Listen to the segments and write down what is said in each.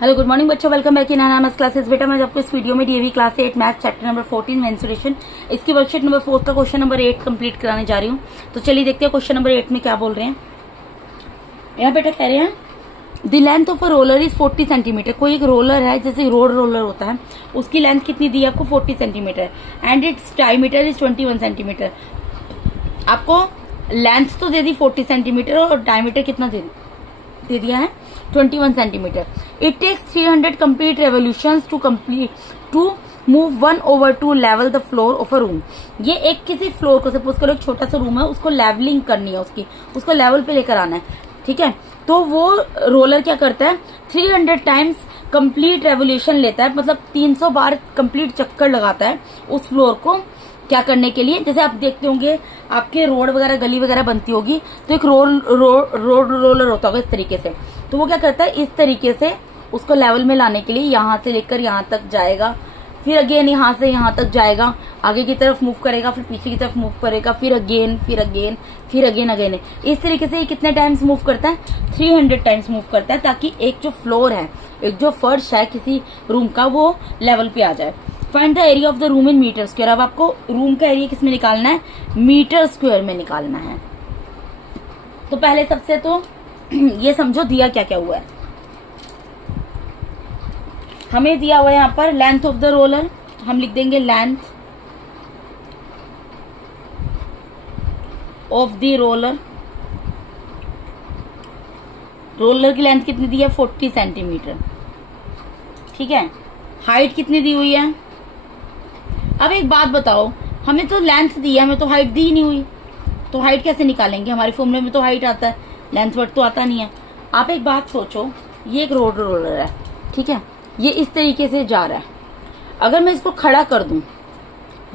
Hello good morning बच्चों, welcome back in NMS classes. बेटा मैं आपको इस वीडियो में DAV class 8 math chapter number 14 mensuration इसकी वर्कशीट नंबर 4 का क्वेश्चन नंबर 8 कंप्लीट कराने जा रही हूँ। तो चलिए देखते हैं क्वेश्चन नंबर 8 में क्या बोल रहे हैं। यहाँ बेटा कह रहे हैं the length of a roller is 40 centimetre. कोई एक रोलर है, जैसे रोड रोलर होता है, उसकी लेंथ कितनी दी है आपको 40 centimetre and its diameter is 21 centimetre. आपको लेंथ तो दे दी 40 सेंटीमीटर और डायमीटर कितना दे दिया है 21 centimetre. It takes 300 complete revolutions to move 1/2 level the floor of a room. ये एक किसी फ्लोर को, सपोज करो एक छोटा सा रूम है, उसको लेवलिंग करनी है, उसको लेवल पे लेकर आना है, ठीक है। तो वो रोलर क्या करता है 300 टाइम्स कंप्लीट रेवोल्यूशन लेता है, मतलब 300 बार कंप्लीट चक्कर लगाता है उस फ्लोर को क्या करने के लिए। जैसे आप देखते होंगे आपके रोड वगैरह गली वगैरह बनती होगी तो एक रोड रोलर होता होगा इस तरीके से। तो वो क्या करता है इस तरीके से उसको लेवल में लाने के लिए यहां से लेकर यहां तक जाएगा, फिर अगेन यहां से यहां तक जाएगा, आगे की तरफ मूव करेगा, फिर पीछे की तरफ मूव करेगा, फिर अगेन अगेन। इस तरीके से ये कितने टाइम्स मूव करता है 300 टाइम्स मूव करता है, ताकि एक जो फ्लोर है, एक जो फर्श है किसी रूम का, वो लेवल पे आ जाए। Find the area of the room in metre square. अब आपको रूम का एरिया किसमें निकालना है, मीटर स्क्वायर में निकालना है। तो पहले सबसे तो ये समझो दिया क्या क्या हुआ है। हमें दिया हुआ है यहाँ पर लेंथ ऑफ द रोलर, हम लिख देंगे length of the roller. Roller की लेंथ कितनी दी है 40 सेंटीमीटर, ठीक है। हाइट कितनी दी हुई है। अब एक बात बताओ, हमें तो लेंथ दी है, हमें तो हाइट दी ही नहीं हुई, तो हाइट कैसे निकालेंगे। हमारे फॉर्मूले में तो हाइट आता है, लेंथ वर्ड तो आता नहीं है। आप एक बात सोचो, ये एक रोड रोलर है, ठीक है, ये इस तरीके से जा रहा है। अगर मैं इसको खड़ा कर दूं,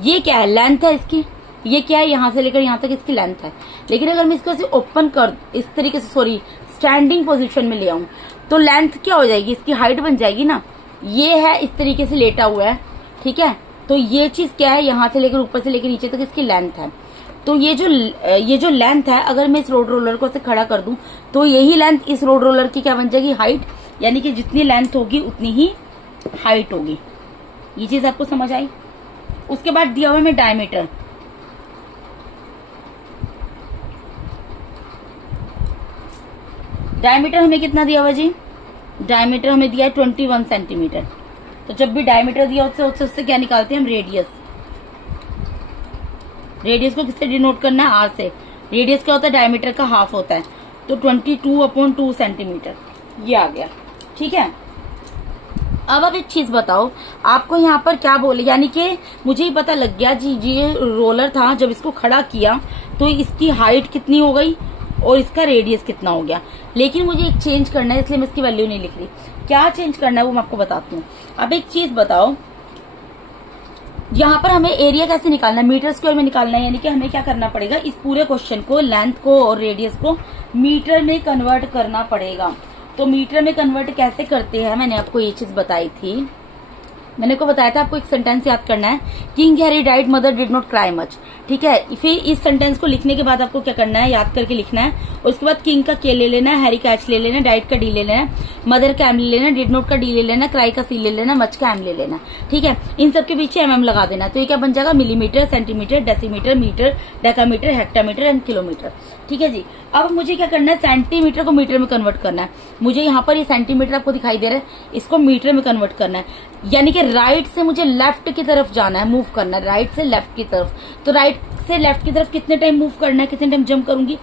ये क्या है लेंथ है इसकी, ये क्या है यहां से लेकर यहां तक इसकी लेंथ है। लेकिन अगर मैं इसको ऐसे ओपन कर इस तरीके से, सॉरी स्टैंडिंग पोजीशन में ले आऊं, तो लेंथ क्या हो जाएगी, इसकी हाइट बन जाएगी ना। ये है इस तरीके से लेटा हुआ है, ठीक है। तो ये चीज क्या है, यहां से लेकर ऊपर से लेकर नीचे तक इसकी लेंथ है। तो ये जो लेंथ है, अगर मैं इस रोड रोलर को ऐसे खड़ा कर दूं, तो यही लेंथ इस रोड रोलर की क्या बन जाएगी हाइट, यानी कि जितनी लेंथ होगी उतनी ही हाइट होगी। ये चीज आपको समझ आई। उसके बाद दिया हुआ हमें डायमीटर। डायमीटर हमें कितना दिया हुआ जी, डायमीटर हमें दिया है 21 सेंटीमीटर। तो जब भी डायमीटर दिया उससे क्या निकालते हैं हम, रेडियस। रेडियस को किससे डिनोट करना है, आर से। रेडियस क्या होता है, डायमीटर का हाफ होता है, तो 22/2 सेंटीमीटर ये आ गया, ठीक है। अब आप एक चीज बताओ, आपको यहाँ पर क्या बोले, यानी कि मुझे ही पता लग गया जी ये रोलर था, जब इसको खड़ा किया तो इसकी हाइट कितनी हो गई और इसका रेडियस कितना हो गया। लेकिन मुझे एक चेंज करना है, इसलिए मैं इसकी वैल्यू नहीं लिख रही। क्या चेंज करना है वो मैं आपको बताती हूँ। अब एक चीज बताओ, यहाँ पर हमें एरिया कैसे निकालना है, मीटर स्क्वायर में निकालना है। यानी कि हमें क्या करना पड़ेगा, इस पूरे क्वेश्चन को, लेंथ को और रेडियस को मीटर में कन्वर्ट करना पड़ेगा। तो मीटर में कन्वर्ट कैसे करते हैं, मैंने आपको ये चीज बताई थी। मैंने को बताया था आपको एक सेंटेंस याद करना है, king Harry died mother did not cry much, ठीक है। फिर इस सेंटेंस को लिखने के बाद आपको क्या करना है, याद करके लिखना है। और उसके बाद किंग का के ले लेना है, हैरी का एच ले लेना, डाइड का डी ले लेना, मदर का एम ले लेना, डिड नॉट का डी ले लेना, क्राई का सी ले लेना, मच का एम ले लेना, ठीक है। इन सबके पीछे एमएम लगा देना। तो ये क्या बन जाएगा, millimetre, centimetre, decimetre, metre, decametre, hectometre and kilometre, ठीक है जी। अब मुझे क्या करना है, सेंटीमीटर को मीटर में कन्वर्ट करना है। मुझे यहाँ पर ये सेंटीमीटर आपको दिखाई दे रहा है, इसको मीटर में कन्वर्ट करना है। यानी कि राइट से मुझे लेफ्ट की तरफ जाना है, मूव करना है राइट से लेफ्ट की तरफ। तो राइट से लेफ्ट की तरफ कितने टाइम मूव करना है, कितने टाइम जंप करूंगी,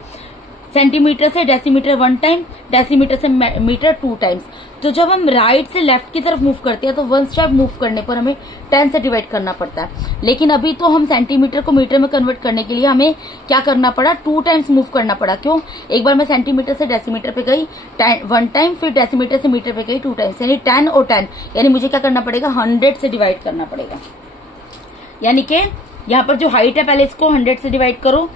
सेंटीमीटर से डेसीमीटर 1 टाइम, डेसीमीटर से मीटर 2 टाइम्स। तो जब हम राइट से लेफ्ट की तरफ मूव करते हैं तो 1 स्टेप मूव करने पर हमें 10 से डिवाइड करना पड़ता है। लेकिन अभी तो हम सेंटीमीटर को मीटर में कन्वर्ट करने के लिए हमें क्या करना पड़ा, 2 टाइम्स मूव करना पड़ा। क्यों, एक बार मैं सेंटीमीटर से डेसीमीटर पे गई 1 टाइम, फिर डेसीमीटर से मीटर पे गई 2 टाइम्स, यानी 10 और 10, यानी मुझे क्या करना पड़ेगा 100 से डिवाइड करना पड़ेगा। यानी कि यहाँ पर जो हाइट है, पहले इसको 100 से डिवाइड करो,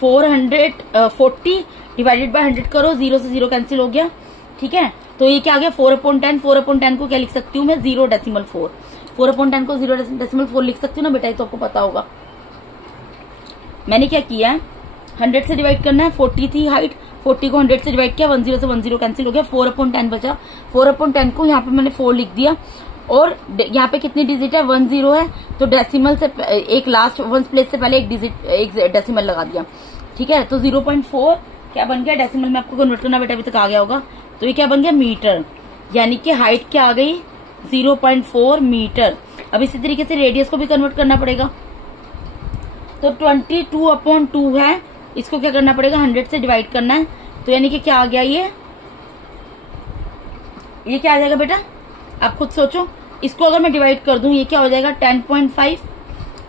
440 डिवाइडेड बाय 100 करो, 0 से 0 कैंसिल हो गया, ठीक है। तो ये क्या आ गया 4/10। 4/10 को क्या लिख सकती हूँ मैं, 0.4। 4/10 को 0.4 लिख सकती हूँ ना बेटा, ये तो आपको पता होगा। मैंने क्या किया, 100 से डिवाइड करना है, 40 थी हाइट, 40 को 100 से डिवाइड किया, 10 से 10 कैंसिल हो गया, 4/10 बचा। 4/10 को यहाँ पे मैंने 4 लिख दिया और यहाँ पे कितनी डिजिट है, 10 है, तो डेसिमल से एक लास्ट 1 प्लेस से पहले एक डेसिमल लगा दिया। ठीक है, तो 0.4 क्या बन गया, डेसिमल में आपको कन्वर्ट करना बेटा अभी तक आ गया होगा, तो ये क्या बन गया, मीटर, यानी कि हाइट क्या आ गई, 0.4 मीटर। अब इसी तरीके से रेडियस को भी कन्वर्ट करना पड़ेगा, तो 22/2 है, इसको क्या करना पड़ेगा, 100 से डिवाइड करना है, तो यानी कि क्या आ गया, ये क्या आ जाएगा बेटा, आप खुद सोचो। इसको अगर मैं डिवाइड कर दूं, ये क्या हो जाएगा, 10.5।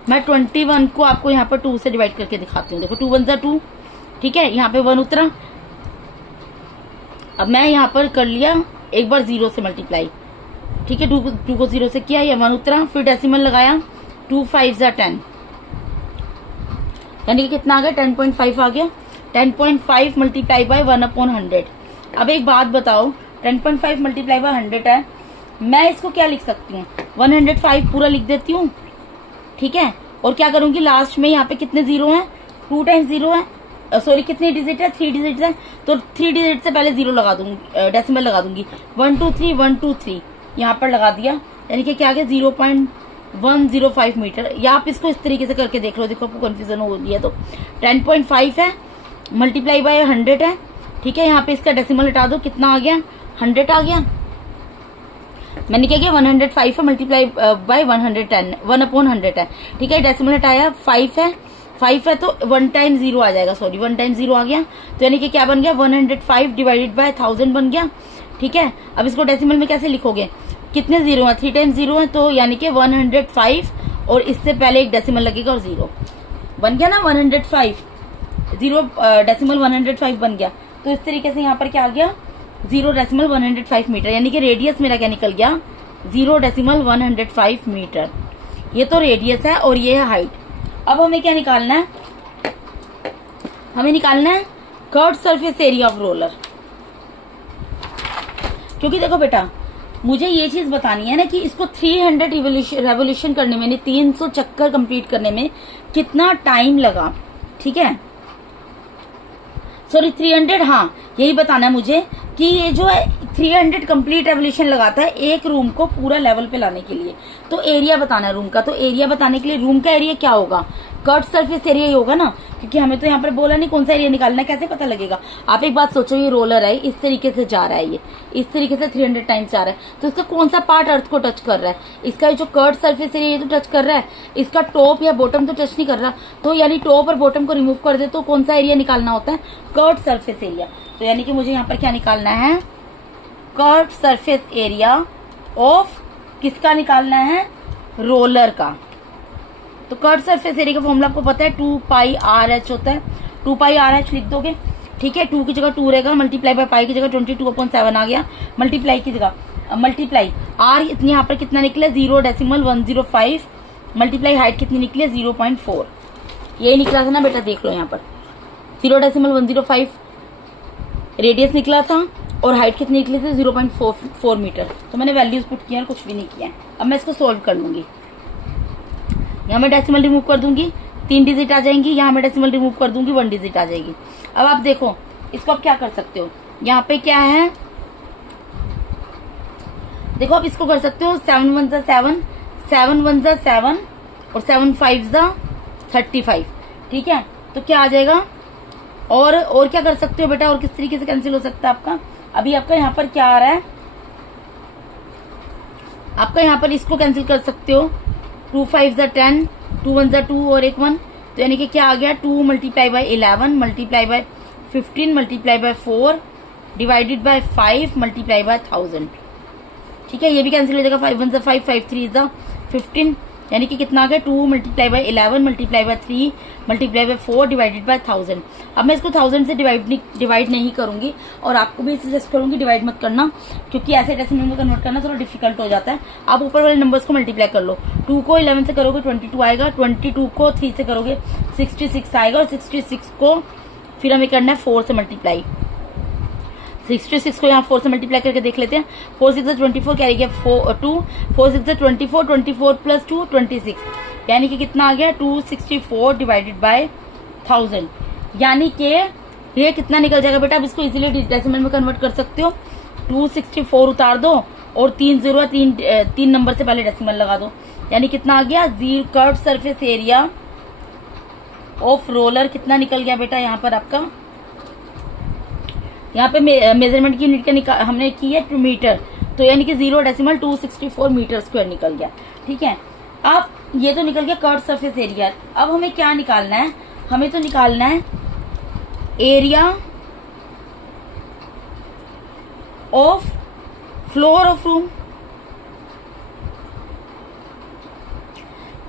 मैं 21 को आपको यहाँ पर 2 से डिवाइड करके दिखाती हूँ। देखो 2 1 2, ठीक है, यहाँ पे 1 उतरा। अब मैं यहाँ पर कर लिया एक बार 0 से मल्टीप्लाई, ठीक है, 2 को 0 से किया, ये 1 उतरा, फिर डेसिमल लगाया, 2 5 10, यानी कि कितना आ गया, 10.5 आ गया। 10.5 मल्टीप्लाई बाय 1/100। अब एक बात बताओ, 10.5 मल्टीप्लाई बाय 100 है, मैं इसको क्या लिख सकती हूँ, 105 पूरा लिख देती हूँ, ठीक है, और क्या करूंगी, लास्ट में यहाँ पे कितने 0 हैं, 2 टाइम्स 0 है, सॉरी कितनी डिजिट है, 3 डिजिट है, तो 3 डिजिट से पहले 0 लगा दूंगी, डेसिमल लगा दूंगी, 1 2 3 1 2 3 यहाँ पर लगा दिया, यानी कि क्या आ गया, 0.105 मीटर। या आप इसको इस तरीके से करके देख लो, देखो आपको कंफ्यूजन हो गई है, तो 10.5 है, मल्टीप्लाई बाय 100 है, ठीक है, यहाँ पे इसका डेसिमल हटा दो, कितना आ गया, 100 आ गया। मैंने क्या किया, 105 है, मल्टीप्लाई बाय 110, 1/100 है, ठीक है, डेसिमल हटाया, 5 है, तो 1 टाइम 0 आ जाएगा, सॉरी 1 टाइम 0 आ गया, तो यानी कि क्या बन गया, 105 डिवाइडेड बाय 1000 बन गया, ठीक है। अब इसको डेसिमल में कैसे लिखोगे, कितने 0 है, 3 टाइम्स 0 है, तो यानी कि 105 और इससे पहले एक डेसिमल लगेगा और 0 बन गया ना, 105 0 डेसिमल 105 बन गया। तो इस तरीके से यहाँ पर क्या आ गया, 0.105 मीटर, यानी कि रेडियस मेरा क्या निकल गया, 0.105 मीटर। ये तो रेडियस है और ये है हाइट। अब हमें क्या निकालना है, हमें निकालना है curved surface area of roller. क्योंकि देखो बेटा, मुझे ये चीज बतानी है ना कि इसको 300 रेवोल्यूशन करने में, 300 चक्कर कंप्लीट करने में कितना टाइम लगा, ठीक है, सॉरी 300, हाँ यही बताना है मुझे कि ये जो है 300 कंप्लीट रेवोल्यूशन लगाता है एक रूम को पूरा लेवल पे लाने के लिए। तो एरिया बताना है रूम का, तो एरिया बताने के लिए रूम का एरिया क्या होगा, कर्व्ड सरफेस एरिया ही होगा ना, क्योंकि हमें तो यहाँ पर बोला नहीं कौन सा एरिया निकालना है, कैसे पता लगेगा। आप एक बात सोचो, ये रोलर है, इस तरीके से जा रहा है, ये इस तरीके से 300 टाइम्स जा रहा है, तो इसका कौन सा पार्ट अर्थ को टच कर रहा है, इसका जो कर्व्ड सरफेस एरिया ये तो टच कर रहा है, इसका टॉप या बॉटम तो टच नहीं कर रहा, तो यानी टॉप और बॉटम को रिमूव कर दे तो कौन सा एरिया निकालना होता है, कर्व्ड सरफेस एरिया। तो यानी कि मुझे यहाँ पर क्या निकालना है, कर्व्ड सरफेस एरिया ऑफ किसका निकालना है, रोलर का। तो कर्व्ड सरफेस एरिया का फॉर्मूला आपको पता है, 2πRh होता है, 2πRh लिख दोगे, ठीक है, 2 की जगह 2 रहेगा, मल्टीप्लाई बाय पाई की जगह 22/7 आ गया, मल्टीप्लाई की जगह मल्टीप्लाई आर यहाँ पर कितना निकला, 0.105, मल्टीप्लाई हाइट कितनी निकली, 0.4, यही निकला था ना बेटा, देख लो यहाँ पर 0.105 रेडियस निकला था और हाइट कितनी निकली थी, 0.44 मीटर। तो मैंने वैल्यूज पुट किया, कुछ भी नहीं किया। अब मैं इसको सोल्व कर लूंगी, यहाँ मैं डेसिमल रिमूव कर दूंगी, 3 डिजिट आ जाएंगी, यहाँ मैं डेसिमल रिमूव कर दूंगी, 1 डिजिट आ जाएगी। अब आप देखो इसको आप क्या कर सकते हो, यहाँ पे क्या है, देखो आप इसको कर सकते हो, 7 1 7, 7 1 7 और 7 5 35, ठीक है, तो क्या आ जाएगा। और क्या कर सकते हो बेटा, और किस तरीके से कैंसिल हो सकता है आपका, अभी आपका यहाँ पर क्या आ रहा है, आपका यहाँ पर इसको कैंसिल कर सकते हो, 2 5 10, 2 1 2 और 1 1, तो यानी कि क्या आ गया, 2 multiply by 11 multiply by 15 multiply by 4 divided by 5 multiply by 1000, ठीक है, ये भी कैंसिल हो जाएगा, 5 1 5 5 3 15, यानी कि कितना आ गया, 2 multiply by 11 multiply by 3 multiply by 4 divided by 1000। अब मैं इसको 1000 से डिवाइड नहीं करूंगी, और आपको भी सजेस्ट करूंगी डिवाइड मत करना, क्योंकि ऐसे डेसिमल में कन्वर्ट करना थोड़ा डिफिकल्ट हो जाता है। आप ऊपर वाले नंबर्स को मल्टीप्लाई कर लो, 2 को 11 से करोगे 22 आएगा, 22 को 3 से करोगे 66 आएगा, और 66 को फिर हमें करना है 4 से मल्टीप्लाई, 66 को यहाँ 4 से मल्टीप्लाई करके देख लेते हैं, 4 6 24 क्या गया, 2 4 6 24, 24 प्लस 2 26, यानी कि कितना आ गया, 264 डिवाइडेड बाय 1000, यानी कि ये कितना निकल जाएगा बेटा? अब इसको इजीली डेसिमल में कन्वर्ट कर सकते हो। 264 उतार दो और 3 नंबर से पहले डेसिमल लगा दो, यानी कितना आ गया? Curved surface area of roller कितना निकल गया बेटा? यहाँ पर आपका, यहाँ पे मेजरमेंट की यूनिट का हमने की है मीटर, तो यानी कि 0.264 मीटर स्क्वायर निकल गया। ठीक है, अब ये तो निकल गया कर्व्ड सरफेस एरिया। अब हमें क्या निकालना है? हमें तो निकालना है area of floor of room,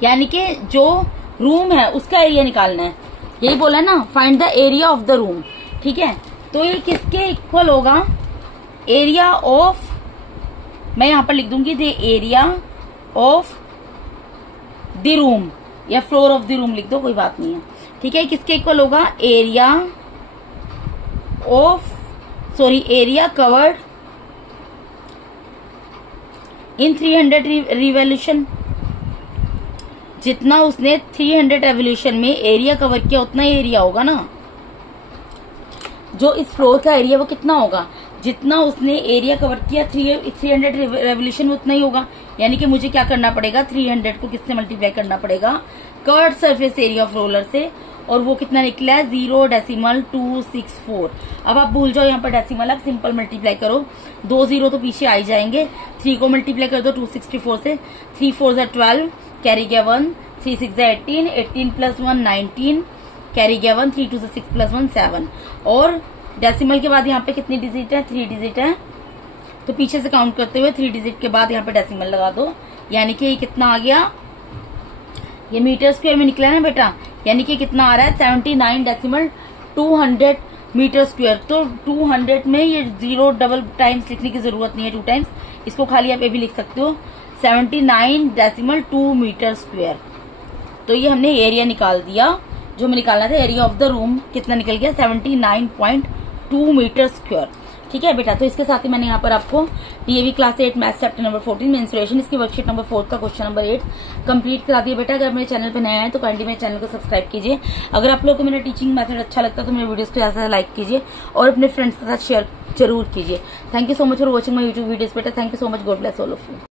यानी कि जो रूम है उसका एरिया निकालना है। यही बोला है ना, find the area of the room. ठीक है, तो ये किसके इक्वल होगा? एरिया ऑफ, मैं यहां पर लिख दूंगी the area of the room, या फ्लोर ऑफ द रूम लिख दो, कोई बात नहीं है। ठीक है, किसके इक्वल होगा? Area area covered in 300 revolution. जितना उसने 300 रेवोल्यूशन में एरिया कवर किया उतना ही एरिया होगा ना। जो इस फ्लोर का एरिया वो कितना होगा? जितना उसने एरिया कवर किया 300 रेवोल्यूशन में उतना ही होगा। यानी कि मुझे क्या करना पड़ेगा? 300 को किससे मल्टीप्लाई करना पड़ेगा? Curved surface area of roller से, और वो कितना निकला है? 0.264। अब आप भूल जाओ यहाँ पर डेसिमल, आप सिंपल मल्टीप्लाई करो। 2 0 तो पीछे आ ही जाएंगे। 3 को मल्टीप्लाई कर दो 264 से, 3 4 12, कैरी गया 1, 3 6 18, 18 प्लस 1 19, कैरी गया 1, 3 2 6 प्लस 1 7। और डेसिमल के बाद यहाँ पे कितनी डिजिट है? 3 डिजिट है, तो पीछे से काउंट करते हुए 3 डिजिट के बाद यहाँ पे डेसिमल लगा दो। यानी कि ये कितना आ गया? ये मीटर स्क्वायर में निकला है ना बेटा, यानी कि कितना आ रहा है? 79.200 मीटर स्क्वायर। तो 200 में ये 0 डबल टाइम्स लिखने की जरूरत नहीं है, 2 टाइम्स, इसको खाली आप ये भी लिख सकते हो 79.2 मीटर स्क्वायर। तो ये हमने एरिया निकाल दिया, जो हमें निकालना था एरिया ऑफ द रूम कितना निकल गया? 79.2 मीटर स्क्वायर। ठीक है बेटा, तो इसके साथ ही मैंने यहाँ पर आपको DAV class 8 maths chapter number 14 menstruation, इसकी वर्कशीट नंबर 4 का क्वेश्चन नंबर 8 कंप्लीट करा दिया बेटा। अगर मेरे चैनल पर नया है तो काइंडली मेरे चैनल को सब्सक्राइब कीजिए। अगर आप लोगों को मेरा टीचिंग मेथड अच्छा लगता है तो मेरे वीडियोस को ज्यादा से लाइक कीजिए और अपने फ्रेंड्स के साथ शेयर जरूर कीजिए। Thank you so much for watching my YouTube videos बेटा। Thank you so much. God bless all of you.